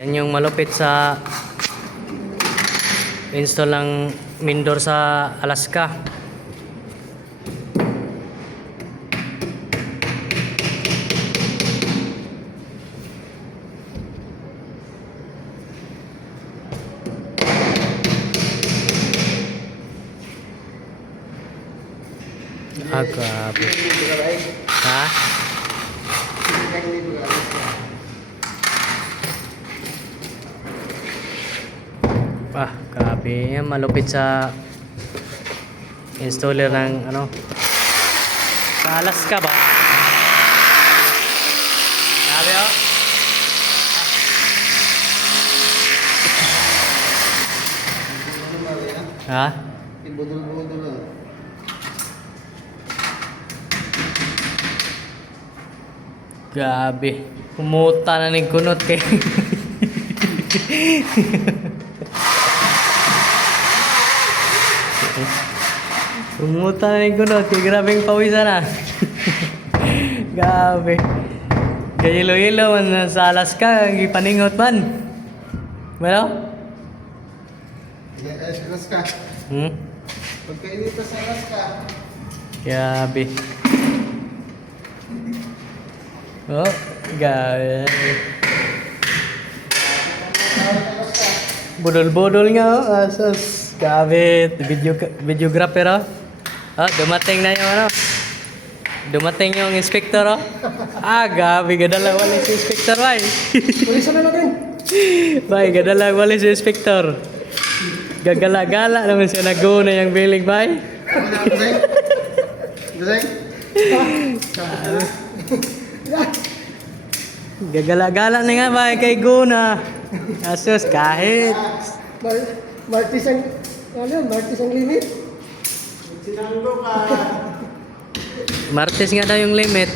Yan yung malupit sa install ng Mindor sa Alaska. Grabe. Ha? Grabe. Yan, malupit sa installer ng ano sa Alaska ba? Grabe oh. Ha? Ibudol-budol lang. Grabe. Pumuta na ng kunot kay. Pumuta na ng kunot kay grabing pawisan na. Grabe. Gayilo-yilo man sa Alaska, ang ipaningot man. Bueno? Alaska. Pagkainit sa Alaska. Grabe. Oh, grabe. Budol-budol nga oh. Asas. Grabe. Videographer oh. Oh, dumating na yung ano. Dumating yung inspector oh. Grabe. Gadala wala si inspector bay. Pulisan na natin. Bay, gadala wala si inspector. Gagala-gala naman siya nag-una yung billing bay. Gusay? Gagala-gala na nga bay kay Guna. Asus kahit. Martis ang, Martis ang limit. Sinanggo ka. Martes nga daw yung limit.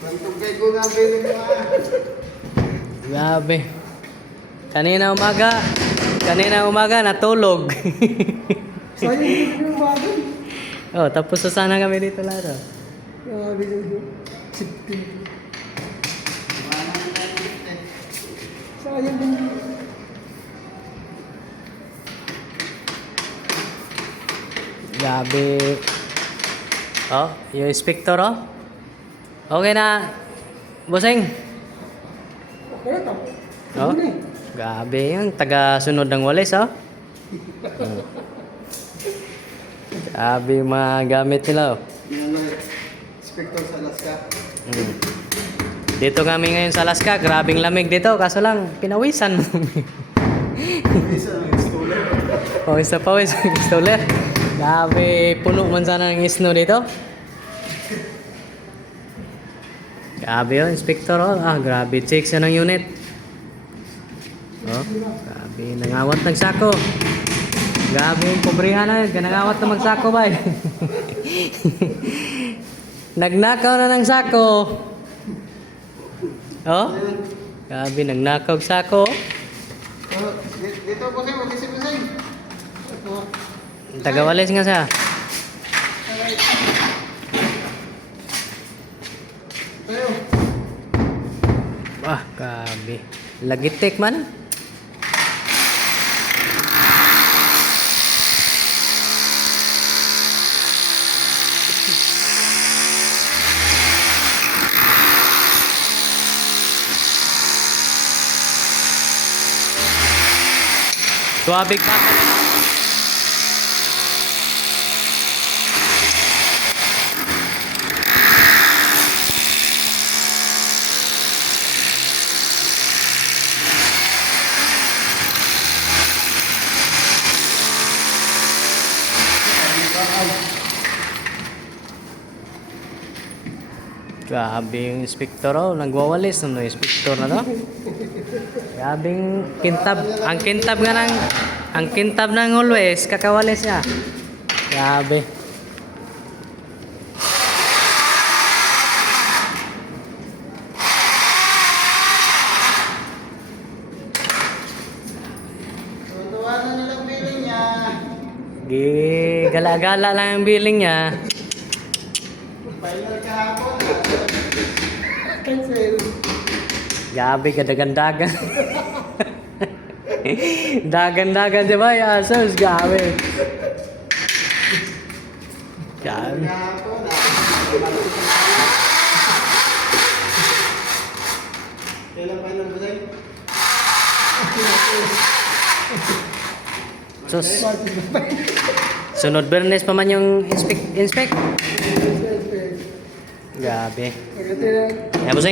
Bantog kay ko na bilhin mo Grabe. Kanina umaga natulog. Sayang yung wagon. Oh, tapos na sana kami dito lahat. Oh. Grabe yun. Sayang din. Grabe. Oh, yung inspector oh. Okay na. Bossing. Okay na to. Oh. Grabe yung taga-sunod ng walis oh. Grabe yung mga gamit nila oh. Yan lang. Inspector sa Alaska. Dito kami ngayon sa Alaska, grabing lamig dito, kaso lang pinawisan. Isa ang installer. Pawis na pawis ang installer. Grabe, puno man sana ng snow dito. Grabe yun, inspector oh. Grabe, check siya ng unit. Oh, grabe, nangawat ng sako. Grabe yung pobrihan na yun, nangawat na magsako ba eh. Nagnakaw na ng sako. Oh, grabe, nagnakaw sako. Dito po kayo, mag-isip po kayo. Tagawalis nga siya. Tayo. Grabe. Lagitik man. Tuwabig pa. Grabe yung inspector oh, nagwawalis ng inspector na to. Grabing kintab, ang kintab ng always kakawalis niya. Grabe. Tuwa na nilang billing niya. Gala-gala lang ang billing niya. Final kahapon. Cancel. Gabi ka dagan-dagan. Dagan-dagan di ba? Asos, gabi. Gabi. Kailan pa yun, Bossing? Sus. Sunod Bernes pa man yung inspect. Gabi. Ya, busing.